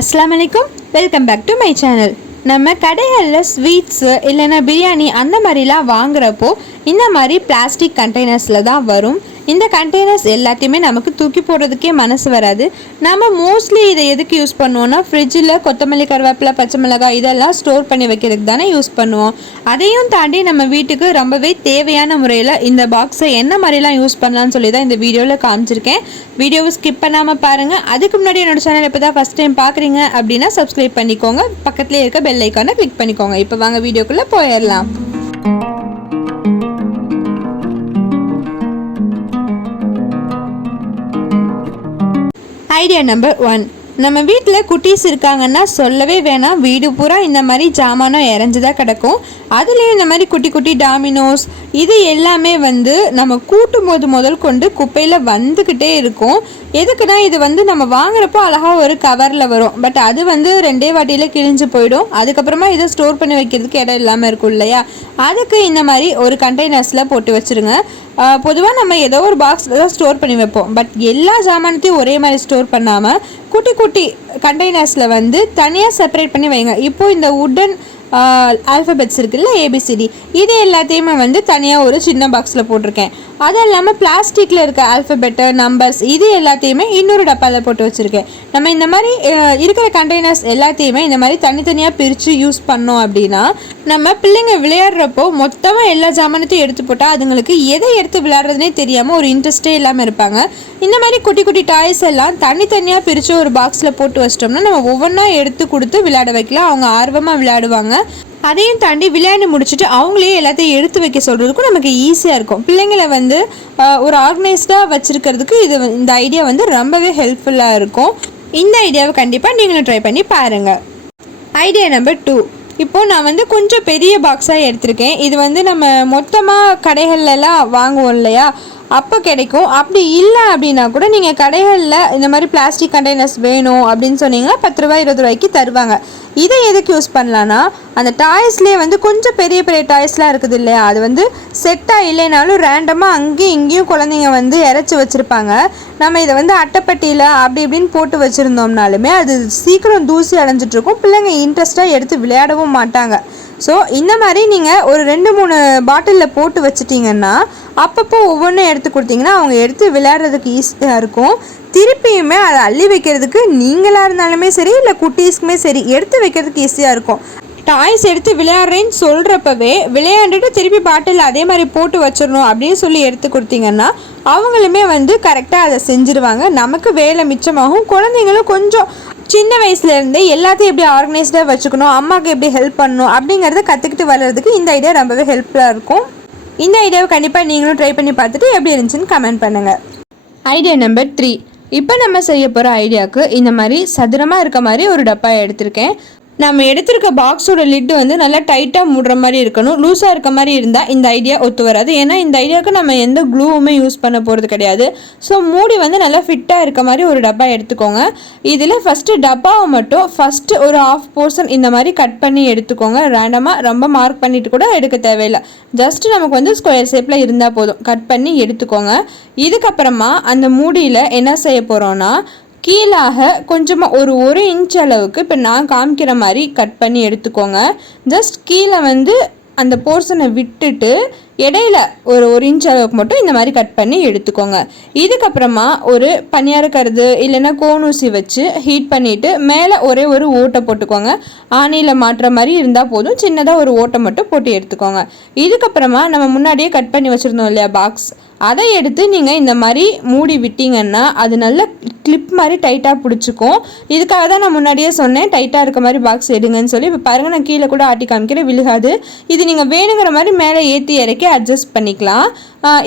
அஸ்லாம் வலைக்கும் welcome back to my channel நம்ம கடைகளில் ஸ்வீட்ஸு இல்லைன்னா பிரியாணி அந்த மாதிரிலாம் வாங்குறப்போ இந்த மாதிரி பிளாஸ்டிக் கண்டெய்னர்ஸில் தான் வரும். இந்த கண்டெய்னர்ஸ் எல்லாத்தையுமே நமக்கு தூக்கி போடுறதுக்கே மனசு வராது. நம்ம மோஸ்ட்லி இதை எதுக்கு யூஸ் பண்ணுவோம்னா ஃப்ரிட்ஜில் கொத்தமல்லி கருவேப்பிலை பச்சை மிளகாய் இதெல்லாம் ஸ்டோர் பண்ணி வைக்கிறதுக்கு தானே யூஸ் பண்ணுவோம். அதையும் தாண்டி நம்ம வீட்டுக்கு ரொம்பவே தேவையான முறையில் இந்த பாக்ஸை என்ன மாதிரிலாம் யூஸ் பண்ணலாம்னு சொல்லி தான் இந்த வீடியோவில் காமிச்சிருக்கேன். வீடியோவை ஸ்கிப் பண்ணாமல் பாருங்கள் அதுக்கு முன்னாடி என்னோட சேனல் இப்போ தான் ஃபஸ்ட் டைம் பார்க்குறீங்க அப்படின்னா சப்ஸ்கிரைப் பண்ணிக்கோங்க. பக்கத்துலேயே இருக்க பெல் ஐக்கானை கிளிக் பண்ணிக்கோங்க. இப்போ வாங்க வீடியோக்குள்ளே போயிடலாம். ஐடியா நம்பர் ஒன் நம்ம வீட்டில் குட்டீஸ் இருக்காங்கன்னா சொல்லவே வேணாம். வீடு பூரா இந்த மாதிரி ஜாமானம் இறஞ்சி தான் கிடக்கும். அதுலேயும் இந்த மாதிரி குட்டி குட்டி டாமினோஸ் இது எல்லாமே வந்து நம்ம கூட்டும் போது முதல் கொண்டு குப்பையில் வந்துக்கிட்டே இருக்கும். எதுக்குன்னா இது வந்து நம்ம வாங்குறப்போ அழகாக ஒரு கவரில் வரும். பட் அது வந்து ரெண்டே வாட்டியில் கிழிஞ்சு போயிடும். அதுக்கப்புறமா இதை ஸ்டோர் பண்ணி வைக்கிறதுக்கு இடம் இல்லாமல் இருக்கும் இல்லையா? அதுக்கு இந்த மாதிரி ஒரு கண்டெய்னர்ஸில் போட்டு வச்சுருங்க. பொதுவாக நம்ம ஏதோ ஒரு பாக்ஸில் தான் ஸ்டோர் பண்ணி வைப்போம். பட் எல்லா ஜாமானத்தையும் ஒரே மாதிரி ஸ்டோர் பண்ணாமல் குட்டி குட்டி கண்டெய்னர்ஸில் வந்து தனியாக செப்பரேட் பண்ணி வைங்க. இப்போது இந்த உட்டன் ஆல்ஃபபெட்ஸ் இருக்குல்ல ஏபிசிடி இது எல்லாத்தையுமே வந்து தனியாக ஒரு சின்ன பாக்ஸில் போட்டிருக்கேன். அதுவும் இல்லாமல் பிளாஸ்டிக்கில் இருக்க ஆல்ஃபபெட்டு நம்பர்ஸ் இது எல்லாத்தையுமே இன்னொரு டப்பாவில் போட்டு வச்சுருக்கேன். நம்ம இந்த மாதிரி இருக்கிற கண்டெய்னர்ஸ் எல்லாத்தையுமே இந்த மாதிரி தனித்தனியாக பிரித்து யூஸ் பண்ணோம் அப்படின்னா நம்ம பிள்ளைங்க விளையாடுறப்போ மொத்தமாக எல்லா ஜாமானத்தையும் எடுத்து போட்டால் அதுங்களுக்கு எதை எடுத்து விளையாடுறதுனே தெரியாமல் ஒரு இன்ட்ரெஸ்ட்டே இல்லாமல் இருப்பாங்க. இந்த மாதிரி குட்டி குட்டி டாய்ஸ் எல்லாம் தனித்தனியாக பிரித்து ஒரு பாக்ஸில் போட்டு வச்சிட்டோம்னா நம்ம ஒவ்வொன்றா எடுத்து கொடுத்து விளையாட வைக்கலாம். அவங்க ஆர்வமாக விளையாடுவாங்க. அதையும் தாண்டி விளையாண்டு முடிச்சுட்டு அவங்களே எல்லாத்தையும் எடுத்து வைக்க சொல்கிறதுக்கும் நமக்கு ஈஸியாக இருக்கும். பிள்ளைங்களை வந்து ஒரு ஆர்கனைஸ்டாக வச்சுருக்கிறதுக்கு இது இந்த ஐடியா வந்து ரொம்பவே ஹெல்ப்ஃபுல்லாக இருக்கும். இந்த ஐடியாவை கண்டிப்பாக நீங்களும் ட்ரை பண்ணி பாருங்கள் ஐடியா நம்பர் டூ இப்போது நான் வந்து கொஞ்சம் பெரிய பாக்ஸாக எடுத்திருக்கேன். இது வந்து நம்ம மொத்தமாக கடைகள்லாம் வாங்குவோம் இல்லையா? அப்போ கிடைக்கும். அப்படி இல்லை அப்படின்னா கூட நீங்கள் கடைகளில் இந்த மாதிரி பிளாஸ்டிக் கண்டெய்னர்ஸ் வேணும் அப்படின்னு சொன்னீங்கன்னா பத்து ரூபாய் இருபது ரூபாய்க்கு தருவாங்க. இதை எதுக்கு யூஸ் பண்ணலான்னா அந்த டாய்ஸ்லேயே வந்து கொஞ்சம் பெரிய பெரிய டாய்ஸ்லாம் இருக்குது இல்லையா? அது வந்து செட்டாக இல்லைனாலும் ரேண்டமாக அங்கேயும் இங்கேயும் குழந்தைங்க வந்து இறச்சி வச்சுருப்பாங்க. நம்ம இதை வந்து அட்டைப்பட்டியில் அப்படி இப்படின்னு போட்டு வச்சுருந்தோம்னாலுமே அது சீக்கிரம் தூசி அடைஞ்சிட்ருக்கும் பிள்ளைங்க இன்ட்ரெஸ்ட்டாக எடுத்து விளையாடவும் மாட்டாங்க. ஸோ இந்த மாதிரி நீங்கள் ஒரு ரெண்டு மூணு பாட்டிலில் போட்டு வச்சிட்டிங்கன்னா அப்பப்போ ஒவ்வொன்றும் எடுத்து கொடுத்தீங்கன்னா அவங்க எடுத்து விளையாடுறதுக்கு ஈஸியாக இருக்கும். திருப்பியுமே அதை அள்ளி வைக்கிறதுக்கு நீங்களாக இருந்தாலுமே சரி இல்லை குட்டீஸ்க்குமே சரி எடுத்து வைக்கிறதுக்கு ஈஸியாக இருக்கும். டாய்ஸ் எடுத்து விளையாடுறேன்னு சொல்கிறப்பவே விளையாண்டுட்டு திருப்பி பாட்டில் அதே மாதிரி போட்டு வச்சிடணும் அப்படின்னு சொல்லி எடுத்து கொடுத்தீங்கன்னா அவங்களுமே வந்து கரெக்டாக அதை செஞ்சுருவாங்க. நமக்கு வேலை மிச்சமாகும். குழந்தைங்களும் கொஞ்சம் சின்ன வயசுலேருந்தே எல்லாத்தையும் எப்படி ஆர்கனைஸ்டாக வச்சுக்கணும் அம்மாவுக்கு எப்படி ஹெல்ப் பண்ணணும் அப்படிங்கிறத கற்றுக்கிட்டு வர்றதுக்கு இந்த ஐடியா ரொம்பவே ஹெல்ப்ஃபுல்லாக இருக்கும். இந்த ஐடியாவை கண்டிப்பாக நீங்களும் ட்ரை பண்ணி பார்த்துட்டு எப்படி இருந்துச்சுன்னு கமெண்ட் பண்ணுங்கள் ஐடியா நம்பர் த்ரீ இப்போ நம்ம செய்ய போகிற ஐடியாவுக்கு இந்த மாதிரி சதுரமாக இருக்க மாதிரி ஒரு டப்பா எடுத்திருக்கேன். நம்ம எடுத்திருக்க பாக்ஸோட லிட்டு வந்து நல்லா டைட்டாக மூடுற மாதிரி இருக்கணும். லூஸாக இருக்க மாதிரி இருந்தால் இந்த ஐடியா ஒத்து வராது. ஏன்னா இந்த ஐடியாவுக்கு நம்ம எந்த க்ளூவுமே யூஸ் பண்ண போகிறது கிடையாது. ஸோ மூடி வந்து நல்லா ஃபிட்டாக இருக்க மாதிரி ஒரு டப்பா எடுத்துக்கோங்க. இதில் ஃபஸ்ட்டு டப்பாவை மட்டும் ஃபஸ்ட்டு ஒரு ஆஃப் போர்ஷன் இந்த மாதிரி கட் பண்ணி எடுத்துக்கோங்க. ரேண்டமாக ரொம்ப மார்க் பண்ணிட்டு கூட எடுக்க தேவையில்லை. ஜஸ்ட் நமக்கு வந்து ஸ்கொயர் ஷேப்பில் இருந்தால் போதும். கட் பண்ணி எடுத்துக்கோங்க. இதுக்கப்புறமா அந்த மூடியில் என்ன செய்ய போகிறோன்னா கீழாக கொஞ்சமாக ஒரு ஒரு இன்ச் அளவுக்கு இப்போ நான் காமிக்கிற மாதிரி கட் பண்ணி எடுத்துக்கோங்க. ஜஸ்ட் கீழே வந்து அந்த போர்ஷனை விட்டுட்டு இடையில ஒரு ஒரு இன்ச் அளவுக்கு மட்டும் இந்த மாதிரி கட் பண்ணி எடுத்துக்கோங்க. இதுக்கப்புறமா ஒரு பனியாரக்கருது இல்லைன்னா கோனூசி வச்சு ஹீட் பண்ணிவிட்டு மேலே ஒரே ஒரு ஓட்டை போட்டுக்கோங்க. ஆணியில் மாட்டுற மாதிரி இருந்தால் போதும். சின்னதாக ஒரு ஓட்டை மட்டும் போட்டு எடுத்துக்கோங்க. இதுக்கப்புறமா நம்ம முன்னாடியே கட் பண்ணி வச்சுருந்தோம் இல்லையா பாக்ஸ் அதை எடுத்து நீங்கள் இந்த மாதிரி மூடி விட்டிங்கன்னா அது நல்ல கிளிப் மாதிரி டைட்டாக பிடிச்சிக்கும். இதுக்காக தான் நான் முன்னாடியே சொன்னேன் டைட்டாக இருக்க மாதிரி பாக்ஸ் எடுங்கன்னு சொல்லி. இப்போ பாருங்கள் நான் கீழே கூட ஆட்டி காமிக்கிறேன் விழுகாது. இது நீங்கள் வேணுங்கிற மாதிரி மேலே ஏற்றி இறக்கி அட்ஜஸ்ட் பண்ணிக்கலாம்.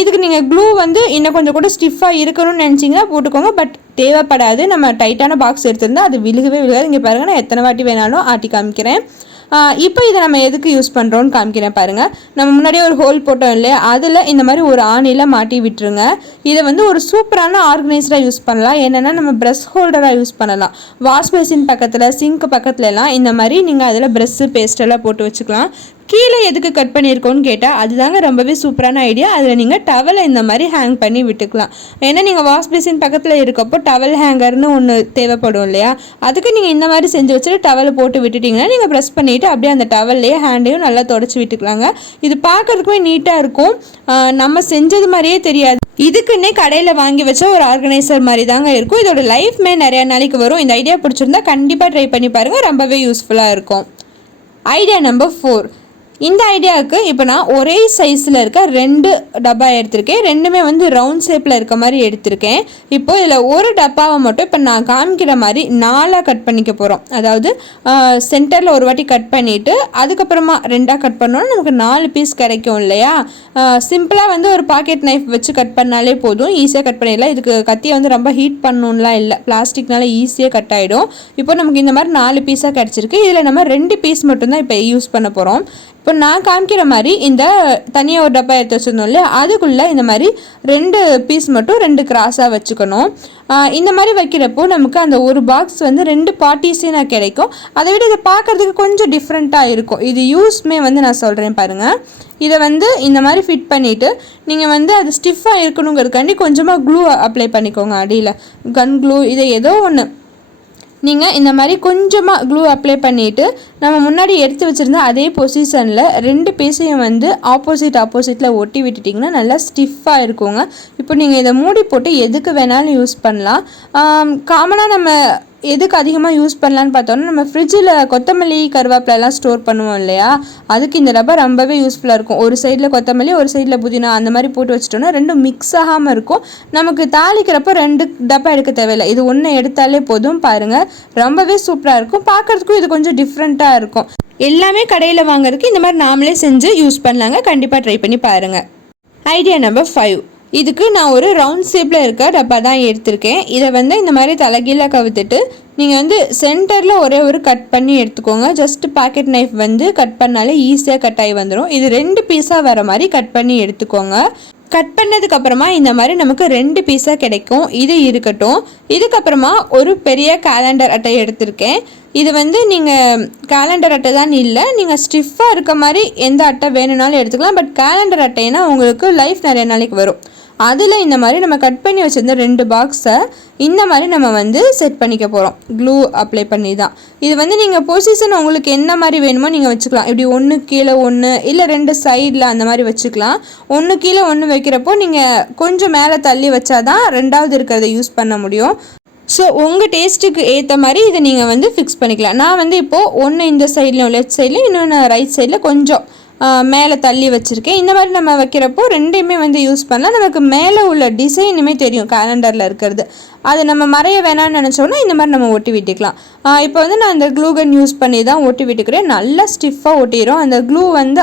இதுக்கு நீங்கள் க்ளூ வந்து இன்னும் கொஞ்சம் கூட ஸ்டிஃபாக இருக்கணும்னு நினச்சிங்கன்னா போட்டுக்கோங்க பட் தேவைப்படாது. நம்ம டைட்டான பாக்ஸ் எடுத்திருந்தால் அது விழுகவே விழுகாது. இங்கே பாருங்கள் நான் எத்தனை வாட்டி வேணாலும் ஆட்டி காமிக்கிறேன். இப்போ இதை நம்ம எதுக்கு யூஸ் பண்ணுறோன்னு காமிக்கிறேன் பாருங்கள் நம்ம முன்னாடியே ஒரு ஹோல் போட்டோம் இல்லையா? அதில் இந்த மாதிரி ஒரு ஆணியில் மாட்டி விட்டுருங்க. இதை வந்து ஒரு சூப்பரான ஆர்கனைஸராக யூஸ் பண்ணலாம். என்னென்னா நம்ம ப்ரெஷ் ஹோல்டராக யூஸ் பண்ணலாம். வாஷ் பேசின் பக்கத்தில் சிங்க் பக்கத்துலலாம் இந்த மாதிரி நீங்கள் அதில் ப்ரெஷ்ஷு பேஸ்டெல்லாம் போட்டு வச்சுக்கலாம். கீழே எதுக்கு கட் பண்ணியிருக்கோன்னு கேட்டால் அதுதாங்க ரொம்பவே சூப்பரான ஐடியா அதில் நீங்கள் டவலை இந்த மாதிரி ஹேங் பண்ணி விட்டுக்கலாம். ஏன்னா நீங்கள் வாஷ் பேசின் பக்கத்தில் இருக்கப்போ டவல் ஹேங்கர்னு ஒன்று தேவைப்படும் இல்லையா? அதுக்கு நீங்கள் இந்த மாதிரி செஞ்சு வச்சுட்டு டவலை போட்டு விட்டுட்டிங்கன்னா நீங்கள் ப்ரெஸ் பண்ணிவிட்டு அப்படியே அந்த டவல்லையே ஹேண்டையும் நல்லா தொடச்சி விட்டுக்கலாங்க. இது பார்க்குறதுக்குமே நீட்டாக இருக்கும். நம்ம செஞ்சது மாதிரியே தெரியாது. இதுக்குன்னே கடையில் வாங்கி வச்ச ஒரு ஆர்கனைசர் மாதிரி தாங்க இருக்கும். இதோட லைஃப்மே நிறையா நாளைக்கு வரும். இந்த ஐடியா பிடிச்சிருந்தா கண்டிப்பாக ட்ரை பண்ணி பாருங்கள் ரொம்பவே யூஸ்ஃபுல்லாக இருக்கும். ஐடியா நம்பர் ஃபோர் இந்த ஐடியாவுக்கு இப்போ நான் ஒரே சைஸில் இருக்க ரெண்டு டப்பா எடுத்திருக்கேன். ரெண்டுமே வந்து ரவுண்ட் ஷேப்பில் இருக்க மாதிரி எடுத்திருக்கேன். இப்போ இதில் ஒரு டப்பாவை மட்டும் இப்போ நான் காமிக்கிற மாதிரி நாலாக கட் பண்ணிக்க போகிறோம் அதாவது சென்டரில் ஒரு வாட்டி கட் பண்ணிவிட்டு அதுக்கப்புறமா ரெண்டாக கட் பண்ணோன்னா நமக்கு நாலு பீஸ் கிடைக்கும் இல்லையா? சிம்பிளாக வந்து ஒரு பாக்கெட் நைஃப் வச்சு கட் பண்ணாலே போதும். ஈஸியாக கட் பண்ணிடலாம். இதுக்கு கத்தியை வந்து ரொம்ப ஹீட் பண்ணணும்லாம் இல்லை. பிளாஸ்டிக்னால ஈஸியாக கட் ஆகிடும் இப்போ நமக்கு இந்த மாதிரி நாலு பீஸாக கிடச்சிருக்கு. இதில் நம்ம ரெண்டு பீஸ் மட்டும்தான் இப்போ யூஸ் பண்ண போகிறோம் இப்போ இப்போ நான் காமிக்கிற மாதிரி இந்த தனியாக ஒரு டப்பா எடுத்து வச்சுருந்தோம் இல்லையா? அதுக்குள்ளே இந்த மாதிரி ரெண்டு பீஸ் மட்டும் ரெண்டு கிராஸாக வச்சுக்கணும். இந்த மாதிரி வைக்கிறப்போ நமக்கு அந்த ஒரு பாக்ஸ் வந்து ரெண்டு பார்ட்டிஸே நான் கிடைக்கும். அதை விட இதை பார்க்குறதுக்கு கொஞ்சம் டிஃப்ரெண்ட்டாக இருக்கும். இது யூஸ்மே வந்து நான் சொல்கிறேன் பாருங்கள் இதை வந்து இந்த மாதிரி ஃபிட் பண்ணிவிட்டு நீங்கள் வந்து அது ஸ்டிஃபாக இருக்கணுங்கிறதுக்காண்டி கொஞ்சமாக க்ளூ அப்ளை பண்ணிக்கோங்க அடியில். கன் க்ளூ இதை ஏதோ ஒன்று நீங்கள் இந்த மாதிரி கொஞ்சமாக க்ளூ அப்ளை பண்ணிவிட்டு நம்ம முன்னாடி எடுத்து வச்சுருந்த அதே பொசிஷனில் ரெண்டு பீஸையும் வந்து ஆப்போசிட் ஆப்போசிட்டில் ஒட்டி விட்டுட்டிங்கன்னா நல்லா ஸ்டிஃபாக இருக்குங்க. இப்போ நீங்கள் இதை மூடி போட்டு எதுக்கு வேணாலும் யூஸ் பண்ணலாம். காமனாக நம்ம எதுக்கு அதிகமாக யூஸ் பண்ணலான்னு பார்த்தோன்னா நம்ம ஃப்ரிட்ஜில் கொத்தமல்லி கருவேப்பிலலாம் ஸ்டோர் பண்ணுவோம் இல்லையா? அதுக்கு இந்த டப்பா ரொம்பவே யூஸ்ஃபுல்லாக இருக்கும். ஒரு சைடில் கொத்தமல்லி ஒரு சைடில் புதினா அந்த மாதிரி போட்டு வச்சிட்டோன்னா ரெண்டும் மிக்ஸ் ஆகாமல் இருக்கும். நமக்கு தாளிக்கிறப்போ ரெண்டு டப்பா எடுக்க தேவையில்லை. இது ஒன்று எடுத்தாலே போதும் பாருங்கள் ரொம்பவே சூப்பராக இருக்கும். பார்க்குறதுக்கும் இது கொஞ்சம் டிஃப்ரெண்ட்டாக இருக்கும். எல்லாமே கடையில் வாங்குறதுக்கு இந்த மாதிரி நாமளே செஞ்சு யூஸ் பண்ணலாங்க. கண்டிப்பாக ட்ரை பண்ணி பாருங்கள் ஐடியா நம்பர் ஃபைவ் இதுக்கு நான் ஒரு ரவுண்ட் ஷேப்பில் இருக்க டப்பா தான் எடுத்திருக்கேன். இதை வந்து இந்த மாதிரி தலைகீழ கவுத்துட்டு நீங்கள் வந்து சென்டரில் ஒரே ஒரு கட் பண்ணி எடுத்துக்கோங்க. ஜஸ்ட் பாக்கெட் நைஃப் வந்து கட் பண்ணாலே ஈஸியாக கட் ஆகி வந்துடும் இது ரெண்டு பீஸாக வர மாதிரி கட் பண்ணி எடுத்துக்கோங்க. கட் பண்ணதுக்கப்புறமா இந்த மாதிரி நமக்கு ரெண்டு பீஸாக கிடைக்கும். இது இருக்கட்டும். இதுக்கப்புறமா ஒரு பெரிய கேலண்டர் அட்டை எடுத்திருக்கேன். இது வந்து நீங்கள் கேலண்டர் அட்டை தான் இல்லை. நீங்கள் ஸ்டிஃபாக இருக்க மாதிரி எந்த அட்டை வேணும்னாலும் எடுத்துக்கலாம். பட் கேலண்டர் அட்டைனா உங்களுக்கு லைஃப் நிறைய நாளைக்கு வரும். அதில் இந்த மாதிரி நம்ம கட் பண்ணி வச்சுருந்த ரெண்டு பாக்ஸை இந்த மாதிரி நம்ம வந்து செட் பண்ணிக்க போகிறோம் க்ளூ அப்ளை பண்ணி தான் இது வந்து நீங்கள் பொசிஷன் உங்களுக்கு என்ன மாதிரி வேணுமோ நீங்கள் வச்சுக்கலாம். இப்படி ஒன்று கீழே ஒன்று இல்லை ரெண்டு சைடில் அந்த மாதிரி வச்சுக்கலாம். ஒன்று கீழே ஒன்று வைக்கிறப்போ நீங்கள் கொஞ்சம் மேலே தள்ளி வச்சா தான் ரெண்டாவது இருக்கிறத யூஸ் பண்ண முடியும். ஸோ உங்கள் டேஸ்ட்டுக்கு ஏற்ற மாதிரி இதை நீங்கள் வந்து ஃபிக்ஸ் பண்ணிக்கலாம். நான் வந்து இப்போது ஒன்று இந்த சைட்லையும் லெஃப்ட் சைட்லையும் இன்னொன்று ரைட் சைடில் கொஞ்சம் மேலே தள்ளி வச்சுருக்கேன். இந்த மாதிரி நம்ம வைக்கிறப்போ ரெண்டையுமே வந்து யூஸ் பண்ணலாம். நமக்கு மேலே உள்ள டிசைனுமே தெரியும் கேலண்டரில் இருக்கிறது. அது நம்ம மறைய வேணாம்னு நினச்சோன்னா இந்த மாதிரி நம்ம ஒட்டி விட்டுக்கலாம். இப்போ வந்து நான் இந்த க்ளூகன் யூஸ் பண்ணி தான் ஒட்டி விட்டுக்கிறேன். நல்லா ஸ்டிஃபாக ஒட்டிடும் அந்த க்ளூ வந்து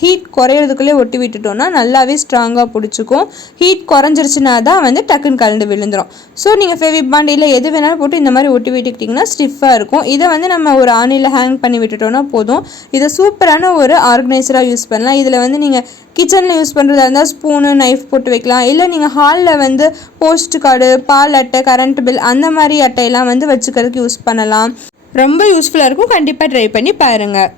ஹீட் குறையிறதுக்குள்ளே ஒட்டி விட்டுட்டோம்னா நல்லாவே ஸ்ட்ராங்காக பிடிச்சிக்கும். ஹீட் குறைஞ்சிருச்சுனா தான் வந்து டக்குன்னு கலந்து விழுந்துடும் ஸோ நீங்கள் ஃபெவி பாண்டியில் எது வேணாலும் போட்டு இந்த மாதிரி ஒட்டி விட்டுக்கிட்டிங்கன்னா ஸ்டிஃபாக இருக்கும். இதை வந்து நம்ம ஒரு ஆணியில் ஹேங் பண்ணி விட்டுட்டோம்னா போதும். இதை சூப்பரான ஒரு ஆர்கனைஸ் ஆர்கனைசராக யூஸ் பண்ணலாம். இதில் வந்து நீங்கள் கிச்சனில் யூஸ் பண்ணுறதா இருந்தால் ஸ்பூனு நைஃப் போட்டு வைக்கலாம். இல்லை நீங்கள் ஹாலில் வந்து போஸ்ட் கார்டு பால் அட்டை கரண்ட் பில் அந்த மாதிரி அட்டையெல்லாம் வந்து வச்சுக்கிறதுக்கு யூஸ் பண்ணலாம். ரொம்ப யூஸ்ஃபுல்லாக இருக்கும். கண்டிப்பாக ட்ரை பண்ணி பாருங்கள்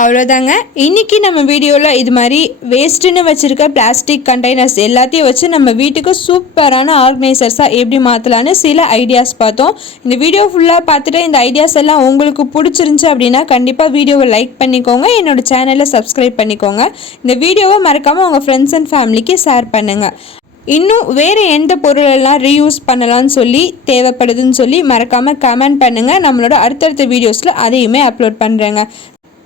அவ்வளோதாங்க இன்றைக்கி நம்ம வீடியோவில் இது மாதிரி வேஸ்ட்டுன்னு வச்சுருக்க பிளாஸ்டிக் கண்டெய்னர்ஸ் எல்லாத்தையும் வச்சு நம்ம வீட்டுக்கு சூப்பரான ஆர்கனைசர்ஸாக எப்படி மாற்றலான்னு சில ஐடியாஸ் பார்த்தோம். இந்த வீடியோ ஃபுல்லாக பார்த்துட்டு இந்த ஐடியாஸ் எல்லாம் உங்களுக்கு பிடிச்சிருந்துச்சி அப்படின்னா கண்டிப்பாக வீடியோவை லைக் பண்ணிக்கோங்க. என்னோடய சேனலை சப்ஸ்கிரைப் பண்ணிக்கோங்க. இந்த வீடியோவை மறக்காமல் உங்கள் ஃப்ரெண்ட்ஸ் அண்ட் ஃபேமிலிக்கு ஷேர் பண்ணுங்கள் இன்னும் வேறு எந்த பொருளெல்லாம் ரீயூஸ் பண்ணலாம்னு சொல்லி தேவைப்படுதுன்னு சொல்லி மறக்காமல் கமெண்ட் பண்ணுங்கள் நம்மளோட அடுத்தடுத்த வீடியோஸில் அதையுமே அப்லோட் பண்ணுறேங்க